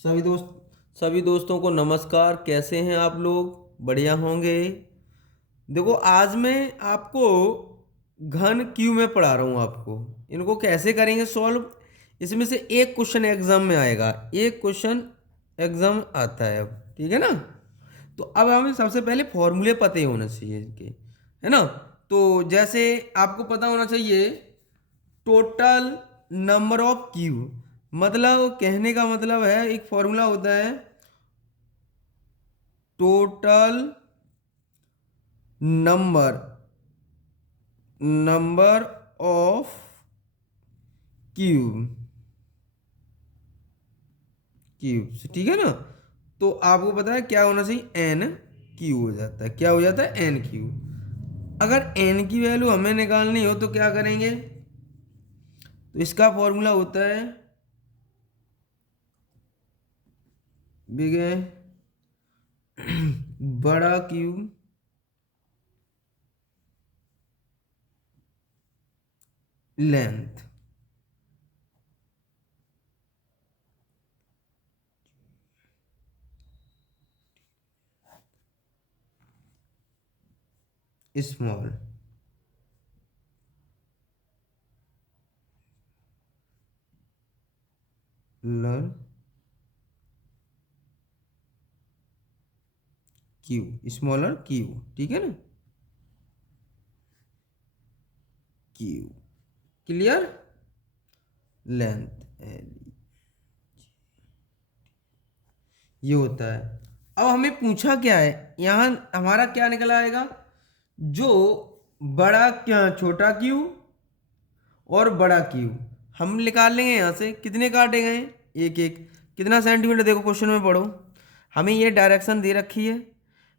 सभी सभी दोस्तों को नमस्कार। कैसे हैं आप लोग? बढ़िया होंगे। देखो, आज मैं आपको घन क्यू में पढ़ा रहा हूँ। आपको इनको कैसे करेंगे सॉल्व। इसमें से एक क्वेश्चन एग्जाम में आएगा, एक क्वेश्चन एग्जाम आता है अब, ठीक है ना। तो अब हमें सबसे पहले फॉर्मूले पते होने चाहिए इनके, है ना। तो जैसे आपको पता होना चाहिए टोटल नंबर ऑफ क्यू, मतलब कहने का मतलब है एक फॉर्मूला होता है total number number of cube cubes, ठीक है ना। तो आपको पता है क्या होना चाहिए, एन क्यू हो जाता है। क्या हो जाता है? N Q. अगर एन की वैल्यू हमें निकालनी हो तो क्या करेंगे? तो इसका फॉर्मूला होता है बिग है बड़ा क्यूब लेंथ। स्मॉल लर क्यू, स्मॉलर क्यू, ठीक है ना। Q, clear. लेंथ ये होता है। अब हमें पूछा क्या है, यहाँ हमारा क्या निकल आएगा? जो बड़ा क्या, छोटा क्यू और बड़ा क्यू हम निकाल लेंगे। यहाँ से कितने काटे गए? एक एक। कितना सेंटीमीटर? देखो क्वेश्चन में पढ़ो, हमें ये डायरेक्शन दे रखी है।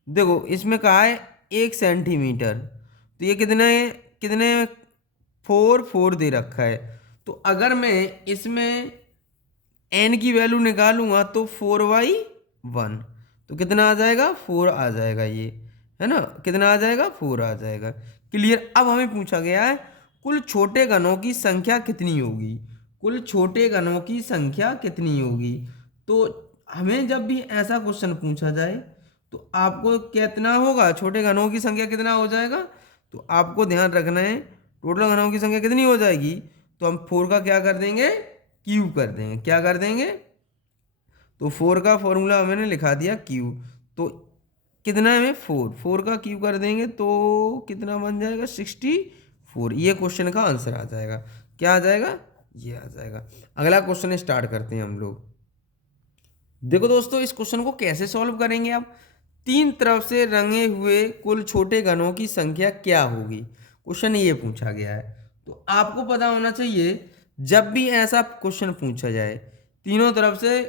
देखो इसमें कहा है 1 सेंटीमीटर, तो ये कितने 4 दे रखा है। तो अगर मैं इसमें एन की वैल्यू निकालूंगा तो 4/1, तो कितना आ जाएगा? 4 आ जाएगा ये, है ना। कितना आ जाएगा? 4 आ जाएगा। क्लियर। अब हमें पूछा गया है कुल छोटे घनों की संख्या कितनी होगी। कुल छोटे घनों की संख्या कितनी होगी। तो हमें जब भी ऐसा क्वेश्चन पूछा जाए तो आपको कितना होगा, छोटे घनों की संख्या कितना हो जाएगा। तो आपको ध्यान रखना है टोटल घनों की संख्या कितनी हो जाएगी। तो हम 4 का क्या कर देंगे? क्यूब कर देंगे। क्या कर देंगे? तो 4 का फॉर्मूला मैंने लिखा दिया क्यूब। तो कितना है? हमें 4 का क्यूब कर देंगे तो कितना बन जाएगा? 64। ये क्वेश्चन का आंसर आ जाएगा। क्या आ जाएगा? ये आ जाएगा। अगला क्वेश्चन स्टार्ट करते हैं हम लोग। देखो दोस्तों, इस क्वेश्चन को कैसे सॉल्व करेंगे आप। तीन तरफ से रंगे हुए कुल छोटे घनों की संख्या क्या होगी, क्वेश्चन ये पूछा गया है। तो आपको पता होना चाहिए जब भी ऐसा क्वेश्चन पूछा जाए, तीनों तरफ से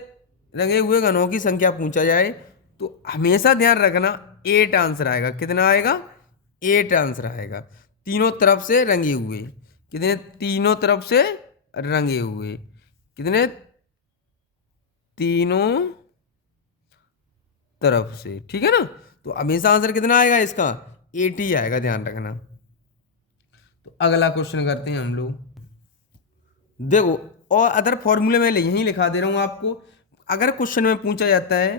रंगे हुए घनों की संख्या पूछा जाए, तो हमेशा ध्यान रखना 8 आंसर आएगा। कितना आएगा? 8 आंसर आएगा। तीनों तरफ से रंगे हुए, कितने? तीनों तरफ से रंगे हुए, कितने? तीनों तरफ से, ठीक है ना। तो हमेशा आंसर कितना आएगा इसका? 80 आएगा, ध्यान रखना। तो अगला क्वेश्चन करते हैं हम लोग। देखो, और अदर फॉर्मूले में यहीं लिखा दे रहा हूं आपको। अगर क्वेश्चन में पूछा जाता है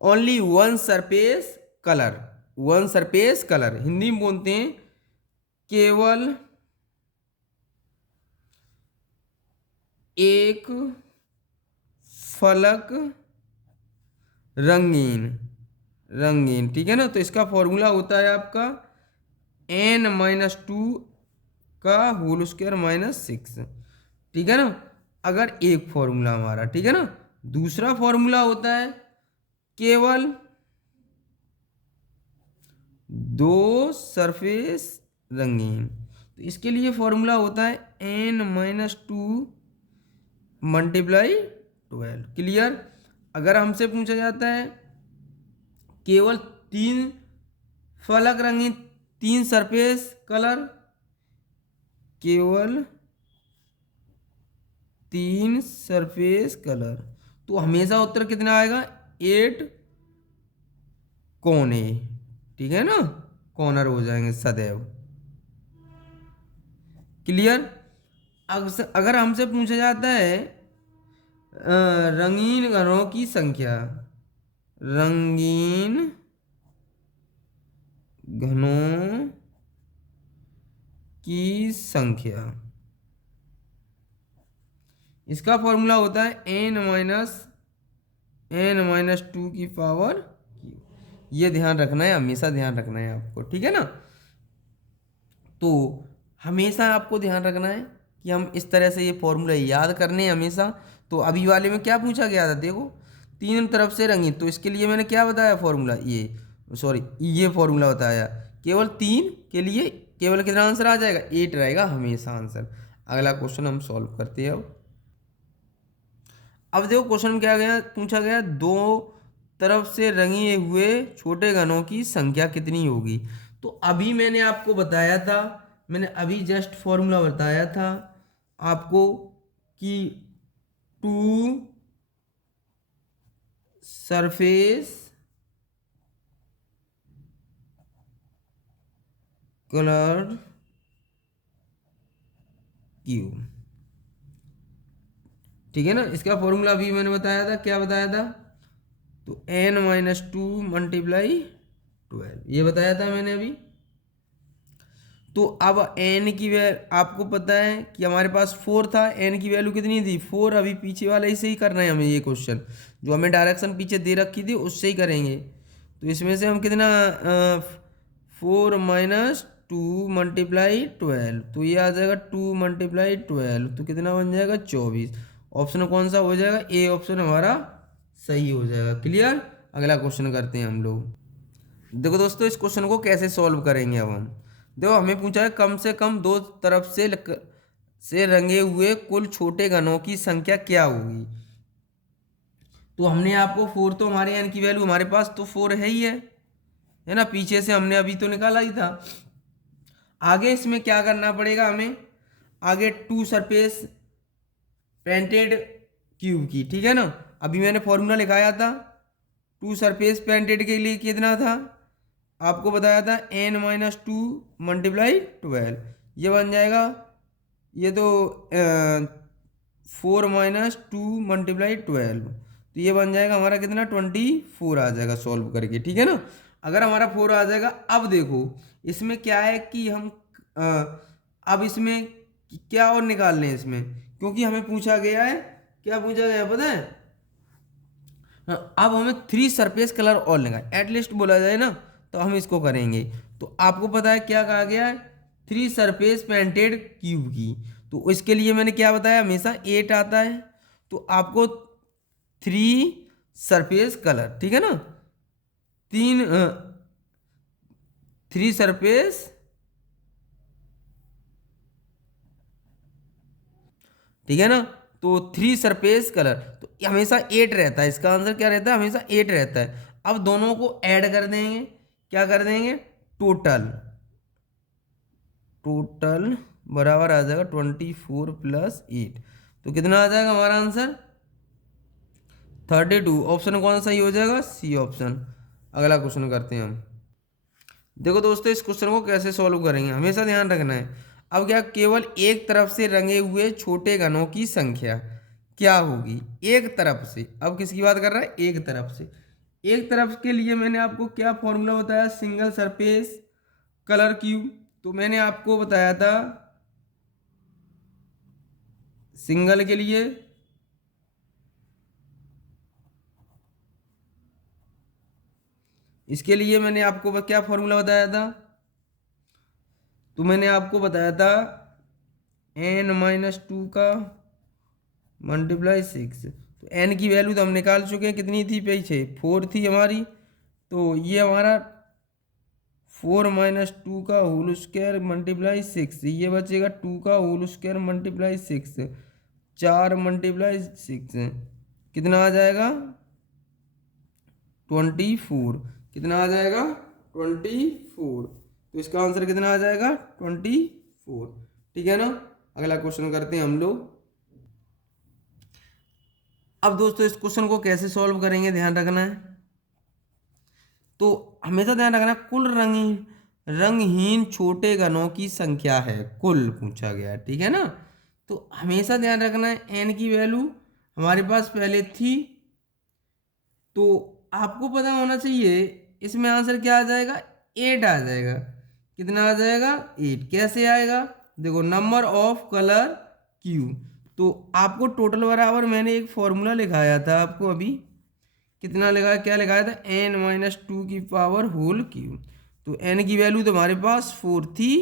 only one surface colour, one surface colour Hindi में बोलते हैं केवल एक फलक रंगीन, रंगीन, ठीक है ना। तो इसका फॉर्मूला होता है आपका n-2 का होल स्क्वायर -6, ठीक है ना। अगर एक फॉर्मूला हमारा, ठीक है ना। दूसरा फॉर्मूला होता है केवल दो सरफेस रंगीन। तो इसके लिए फॉर्मूला होता है n-2 मल्टीप्लाई 12। क्लियर। अगर हमसे पूछा जाता है केवल 3 फलक रंगीन, 3 सरफेस कलर, केवल 3 सरफेस कलर, तो हमेशा उत्तर कितना आएगा? 8 कोने, ठीक है ना। कॉर्नर हो जाएंगे सदैव। क्लियर। अगर हमसे पूछा जाता है रंगीन घरों की संख्या, रंगीन घनों की संख्या, इसका फॉर्मूला होता है n-2 की पावर q। ये ध्यान रखना है, हमेशा ध्यान रखना है आपको, ठीक है ना। तो हमेशा आपको ध्यान रखना है कि हम इस तरह से ये फॉर्मूला याद करने हैं हमेशा। तो अभी वाले में क्या पूछा गया था, देखो तीन तरफ से रंगीन, तो इसके लिए मैंने क्या बताया फॉर्मूला, ये फॉर्मूला बताया। केवल तीन के लिए केवल कितना आंसर आ जाएगा, 8 रहेगा हमेशा आंसर। अगला क्वेश्चन हम सॉल्व करते हैं। अब देखो क्वेश्चन में क्या गया, पूछा गया दो तरफ से रंगे हुए छोटे घनों की संख्या कितनी होगी। तो अभी मैंने आपको बताया था, मैंने अभी जस्ट फॉर्मूला बताया था आपको कि 2 सरफेस कलर्ड क्यूब, ठीक है ना। इसका फॉर्मूला अभी मैंने बताया था, क्या बताया था, तो n-2 मल्टीप्लाई 12, ये बताया था मैंने अभी। तो अब n की वैल्यू आपको पता है कि हमारे पास 4 था, n की वैल्यू कितनी थी 4। अभी पीछे वाला ही से ही करना है हमें, ये क्वेश्चन जो हमें डायरेक्शन पीछे दे रखी थी उससे ही करेंगे। तो इसमें से हम कितना 4-2 मल्टीप्लाई 12, तो ये आ जाएगा 2 मल्टीप्लाई 12, तो कितना बन जाएगा 24। ऑप्शन कौन सा हो जाएगा, ए ऑप्शन हमारा सही हो जाएगा। क्लियर। अगला क्वेश्चन करते हैं हम लोग। देखो दोस्तों इस क्वेश्चन को कैसे सॉल्व करेंगे अब हम। देखो हमें पूछा है कम से कम दो तरफ से रंगे हुए कुल छोटे घनों की संख्या क्या होगी। तो हमने आपको 4, तो हमारे n की वैल्यू हमारे पास तो 4 है ही है ना, पीछे से हमने अभी तो निकाला ही था। आगे इसमें क्या करना पड़ेगा हमें, आगे 2 सरफेस पेंटेड क्यूब की, ठीक है ना। अभी मैंने फॉर्मूला लिखाया था 2 सरफेस पेंटेड के लिए कितना था, आपको बताया था n-2 मल्टीप्लाई 12, ये बन जाएगा, ये तो 4-2 मल्टीप्लाई 12, तो ये बन जाएगा हमारा कितना 24 आ जाएगा सॉल्व करके, ठीक है ना। अगर हमारा 4 आ जाएगा, अब देखो इसमें क्या है कि हम अ, अब इसमें क्या और निकाल लें इसमें, क्योंकि हमें पूछा गया है, क्या पूछा गया है पता है, अब हमें 3 सरफेस कलर और लेगा, एटलीस्ट बोला जाए ना, तो हम इसको करेंगे। तो आपको पता है क्या कहा गया है, 3 सरफेस पेंटेड क्यूब की, तो इसके लिए मैंने क्या बताया, हमेशा 8 आता है, तो आपको 3 सरफेस कलर, ठीक है ना, 3 सरफेस, ठीक है ना, तो 3 सरफेस कलर, तो ये हमेशा 8 रहता है, इसका आंसर क्या रहता है, हमेशा 8 रहता है। अब दोनों को ऐड कर देंगे, क्या कर देंगे, टोटल, टोटल बराबर आ जाएगा 24 + 8, तो कितना आ जाएगा हमारा आंसर 32। ऑप्शन कौन सा सही हो जाएगा, सी ऑप्शन। अगला क्वेश्चन करते हैं हम। देखो दोस्तों इस क्वेश्चन को कैसे सॉल्व करेंगे, हमेशा ध्यान रखना है। अब क्या, केवल एक तरफ से रंगे हुए छोटे घनों की संख्या क्या होगी, एक तरफ से। अब किसकी बात कर रहा है, एक तरफ से। एक तरफ के लिए मैंने आपको क्या फॉर्मूला बताया, सिंगल सरफेस कलर क्यूब, तो मैंने आपको बताया था सिंगल के लिए इसके लिए मैंने आपको क्या फॉर्मूला बताया था, तो मैंने आपको बताया था n-2 का मल्टीप्लाई 6, तो n की वैल्यू तो हम निकाल चुके हैं, कितनी थी पीछे 4 थी हमारी, तो ये हमारा 4-2 का होल स्क्वायर मल्टीप्लाई 6, ये बचेगा 2 का होल स्क्वायर मल्टीप्लाई 6, 4 मल्टीप्लाई 6 कितना आ जाएगा 24, कितना आ जाएगा 24, तो इसका आंसर कितना आ जाएगा 24, ठीक है ना। अगला क्वेश्चन करते हैं हम लोग। अब दोस्तों इस क्वेश्चन को कैसे सॉल्व करेंगे, ध्यान रखना है, तो हमेशा ध्यान रखना, कुल रंगहीन छोटे घनों की संख्या है, कुल पूछा गया है, ठीक है ना। तो हमेशा ध्यान रखना है n की वैल्यू हमारे पास पहले थी, तो आपको पता होना चाहिए इसमें आंसर क्या आ जाएगा, 8 आ जाएगा। कितना आ जाएगा, 8। कैसे आएगा, देखो नंबर ऑफ कलर क्यू, तो आपको टोटल बराबर मैंने एक फॉर्मूला लिखाया था आपको अभी, कितना लिखा, क्या लिखाया था, n-2 की पावर होल क्यू। तो n की वैल्यू तो हमारे पास 4 थी,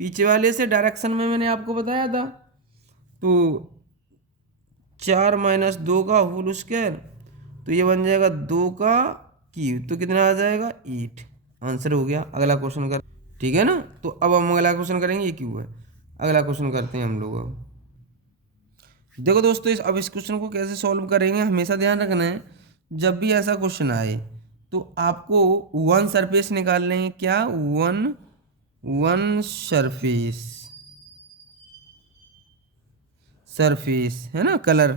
पीछे वाले से डायरेक्शन में मैंने आपको बताया था, तो 4-2 का होल स्क्वायर, तो ये बन जाएगा 2 का क्यूब, तो कितना आ जाएगा, 8। आंसर हो गया। अगला क्वेश्चन कर, ठीक है ना। तो अब हम अगला क्वेश्चन करेंगे, ये क्यों है, अगला क्वेश्चन करते हैं हम लोग। अब देखो दोस्तों, अब इस क्वेश्चन को कैसे सॉल्व करेंगे, हमेशा ध्यान रखना है जब भी ऐसा क्वेश्चन आए तो आपको वन सरफेस निकालने हैं, क्या, वन सरफेस है ना, कलर।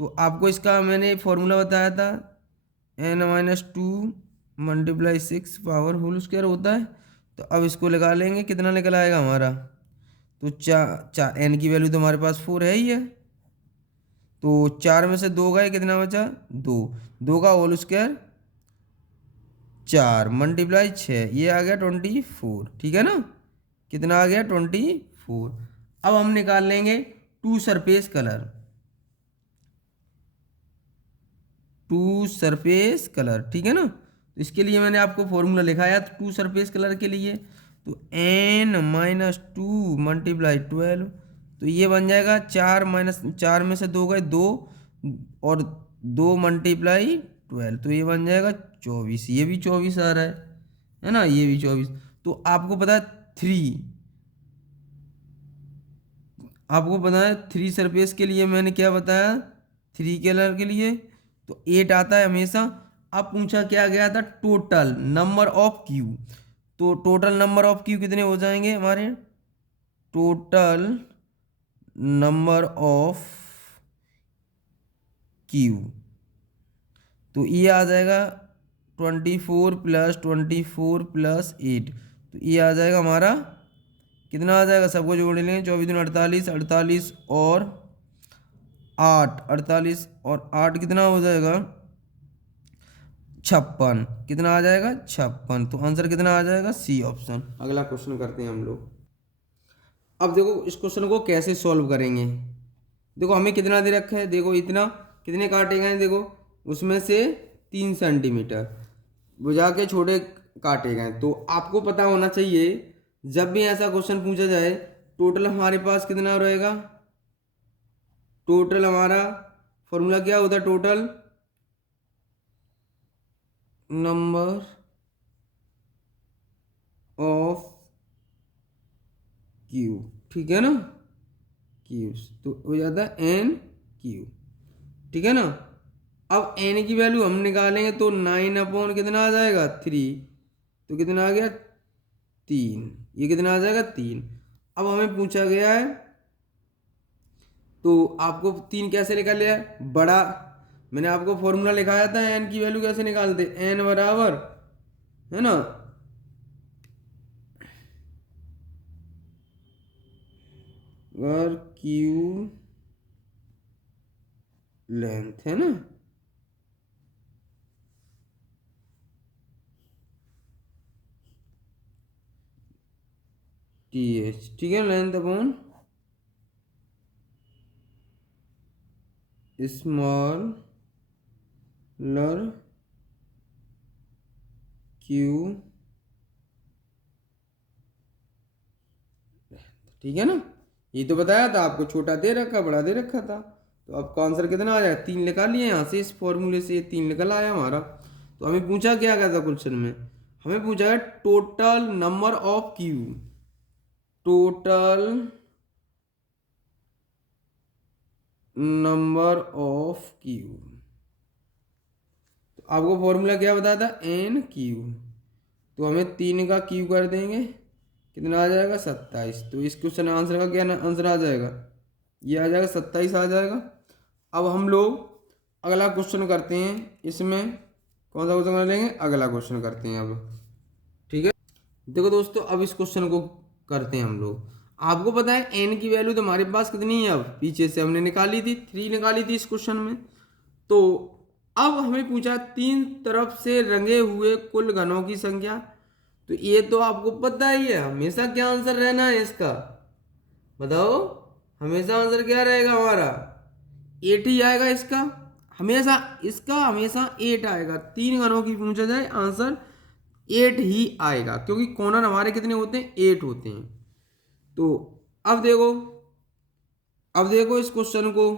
तो आपको इसका मैंने फॉर्मूला बताया था, n-2 multiply 6 power whole square होता है। तो अब इसको लगा लेंगे, कितना निकल आएगा हमारा, तो n की वैल्यू तो हमारे पास 4 है ही है, तो 4 में से 2 गए, कितना बचा, 2, 2 का होल स्क्वायर 4 मल्टीप्लाई 6, ये आ गया 24, ठीक है ना, कितना आ गया 24। अब हम निकाल लेंगे टू सरफेस कलर, ठीक है ना। तो इसके लिए मैंने आपको फॉर्मूला लिखाया था टू सरफेस कलर के लिए, तो n-2 मल्टीप्लाई 12, तो ये बन जाएगा 4 में से 2 गए 2, और 2 मल्टीप्लाई 12, तो ये बन जाएगा 24, ये भी 24 आ रहा है ना, ये भी 24। तो आपको पता है थ्री सरफेस के लिए मैंने क्या बताया, 3 कलर के लिए तो 8 आता है हमेशा। अब पूछा क्या गया था, टोटल नंबर ऑफ क्यू, तो टोटल नंबर ऑफ क्यू कितने हो जाएंगे हमारे, टोटल नंबर ऑफ क्यू, तो ये आ जाएगा 24 + 24 + 8, तो ये आ जाएगा हमारा, कितना आ जाएगा, सबको जोड़ लेंगे, 24 दूनी 48, 48 और 8, 48 और 8 कितना हो जाएगा, 56, कितना आ जाएगा, 56। तो आंसर कितना आ जाएगा, सी ऑप्शन। अगला क्वेश्चन करते हैं हम लोग। अब देखो इस क्वेश्चन को कैसे सॉल्व करेंगे, देखो हमें कितना दे रखा है, देखो इतना, कितने काटे गए देखो, उसमें से 3 सेंटीमीटर बुझा के छोटे काटे गए। तो आपको पता होना चाहिए जब भी ऐसा क्वेश्चन पूछा जाए, टोटल हमारे पास कितना रहेगा, टोटल हमारा फॉर्मूला क्या होता है, टोटल नंबर ऑफ क्यूब, ठीक है ना, क्यूब्स, तो हो जाता है n क्यूब, ठीक है ना। अब n की वैल्यू हम निकालेंगे तो 9 कितना आ जाएगा, 3, तो कितना आ गया, 3, ये कितना आ जाएगा, 3। अब हमें पूछा गया है, तो आपको 3 कैसे निकाल लिया है, बड़ा, मैंने आपको फॉर्मूला लिखाया था n की वैल्यू कैसे निकालते, n बराबर, है ना, अगर क्यू लेंथ है ना, TH, ठीक है, लेंथ अपॉन स्मॉलर क्यू, ठीक है ना। ये तो बताया था आपको, छोटा दे रखा बड़ा दे रखा था, तो आपका आंसर कितना आ जाएगा, 3 निकाल लिए यहाँ से, इस फॉर्मूले से 3 निकल आया हमारा। तो हमें पूछा क्या गया था क्वेश्चन में, हमें पूछा है total number of Q, total number of Q, तो आपको फॉर्मूला क्या बताया था, n क्यू, तो हमें 3 का क्यू कर देंगे, कितना आ जाएगा, 27। तो इस क्वेश्चन आंसर का क्या आंसर आ जाएगा, ये आ जाएगा 27 आ जाएगा। अब हम लोग अगला क्वेश्चन करते हैं, इसमें कौन सा क्वेश्चन कर लेंगे, अगला क्वेश्चन करते हैं अब, ठीक है। देखो दोस्तों, अब इस क्वेश्चन को करते हैं हम लोग। आपको पता है एन की वैल्यू तो हमारे पास कितनी है, अब पीछे से हमने निकाली थी, 3 निकाली थी इस क्वेश्चन में। तो अब हमें पूछा 3 तरफ से रंगे हुए कुल घनों की संख्या। तो ये तो आपको पता ही है, हमेशा क्या आंसर रहना है इसका, बताओ। हमेशा आंसर क्या रहेगा हमारा, 8 ही आएगा इसका, हमेशा इसका हमेशा 8 आएगा। 3 घनों की पूछा जाए आंसर 8 ही आएगा, क्योंकि कॉर्नर हमारे कितने होते हैं, 8 होते हैं। तो अब देखो, अब देखो इस क्वेश्चन को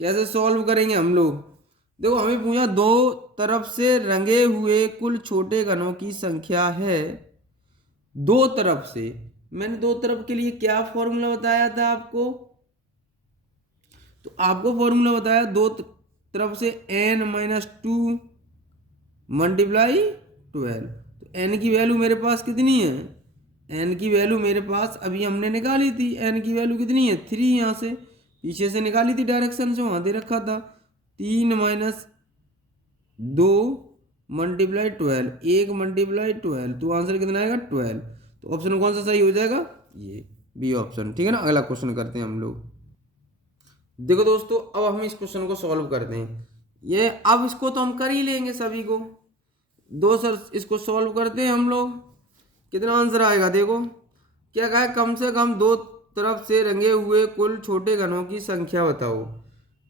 कैसे सॉल्व करेंगे हम लोग। देखो हमें पूछा 2 तरफ से रंगे हुए कुल छोटे घनों की संख्या है। 2 तरफ से, मैंने 2 तरफ के लिए क्या फॉर्मूला बताया था आपको, तो आपको फॉर्मूला बताया 2 तरफ से n-2 मल्टीप्लाई 12। तो n की वैल्यू मेरे पास कितनी है, n की वैल्यू मेरे पास अभी हमने निकाली थी, n की वैल्यू कितनी है 3, यहाँ से पीछे से निकाली थी, डायरेक्शन से वहाँ दे रखा था। 3-2 मल्टीप्लाई 12, 1 मल्टीप्लाई 12, तो आंसर कितना आएगा 12। तो ऑप्शन कौन सा सही हो जाएगा, ये बी ऑप्शन, ठीक है ना। अगला क्वेश्चन करते हैं हम लोग। देखो दोस्तों अब हम इस क्वेश्चन को सॉल्व करते हैं। ये अब इसको तो हम कर ही लेंगे सभी को, दो सर इसको सॉल्व करते हैं हम लोग। कितना आंसर आएगा, देखो क्या कहा है, कम से कम 2 तरफ से रंगे हुए कुल छोटे घनों की संख्या बताओ।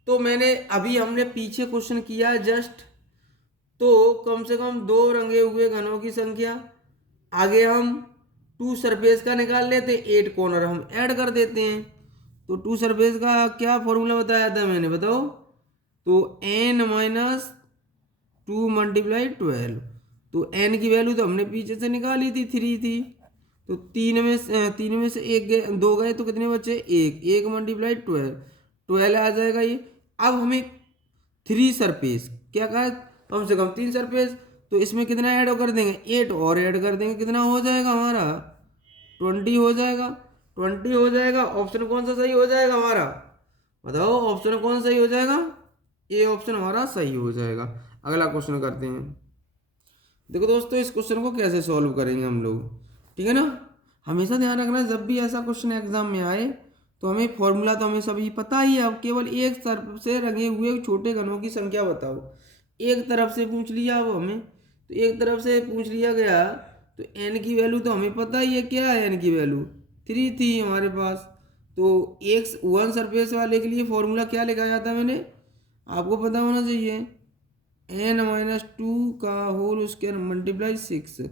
तो मैंने अभी हमने पीछे क्वेश्चन किया है जस्ट, तो कम से कम 2 रंगे हुए घनों की संख्या, आगे हम 2 सरफेस का निकाल लेते, 8 कॉर्नर हम ऐड कर देते हैं। तो 2 सरफेस का क्या फॉर्मूला बताया था मैंने, बताओ। तो n-2 मल्टीप्लाई 12, तो n की वैल्यू तो हमने पीछे से निकाली थी, 3 थी। तो 3 में से 1 गए, 2 गए, तो कितने बचे, 1 मल्टीप्लाई 12 आ जाएगा ये। अब हमें 3 सरफेस क्या कहा, कम से कम 3 सरफेस, तो इसमें कितना ऐड कर देंगे, 8 और ऐड कर देंगे, कितना हो जाएगा हमारा 20 हो जाएगा। 20 हो जाएगा, ऑप्शन कौन सा सही हो जाएगा हमारा, बताओ ऑप्शन कौन सा सही हो जाएगा, ए ऑप्शन हमारा सही हो जाएगा। अगला क्वेश्चन करते हैं। देखो दोस्तों इस क्वेश्चन को कैसे सॉल्व करेंगे हम लोग, ठीक है ना। हमेशा ध्यान रखना जब भी ऐसा क्वेश्चन एग्जाम में आए तो हमें फॉर्मूला तो हमें सभी पता ही है, अब केवल एक तरफ से रंगे हुए छोटे घनों की संख्या बताओ। एक तरफ से पूछ लिया अब हमें, तो एक तरफ से पूछ लिया गया, तो n की वैल्यू तो हमें पता ही है, क्या है n की वैल्यू 3 थी हमारे पास। तो एक 1 सरफेस वाले के लिए फॉर्मूला क्या लगाया था मैंने, आपको पता होना चाहिए, n-2 का होल स्क्वायर मल्टीप्लाई 6,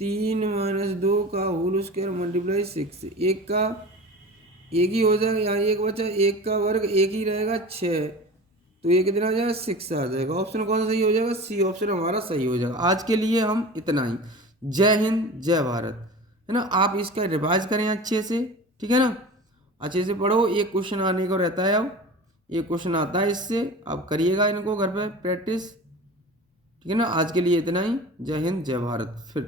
3-2 का होल स्क्वायर मल्टीप्लाई 6, एक का एक ही हो जाएगा, यहाँ एक बचा, एक का वर्ग एक ही रहेगा 6, तो ये कितना आ जाएगा 6 आ जाएगा। ऑप्शन कौन सा सही हो जाएगा, सी ऑप्शन हमारा सही हो जाएगा। आज के लिए हम इतना ही। जय हिंद जय भारत, है ना। आप इसका रिवाइज करें अच्छे से, ठीक है ना, अच्छे से पढ़ो। एक क्वेश्चन आने को रहता है, अब एक क्वेश्चन आता है इससे, आप करिएगा इनको घर पे प्रैक्टिस, ठीक है ना। आज के लिए इतना ही। जय हिंद जय भारत। फिर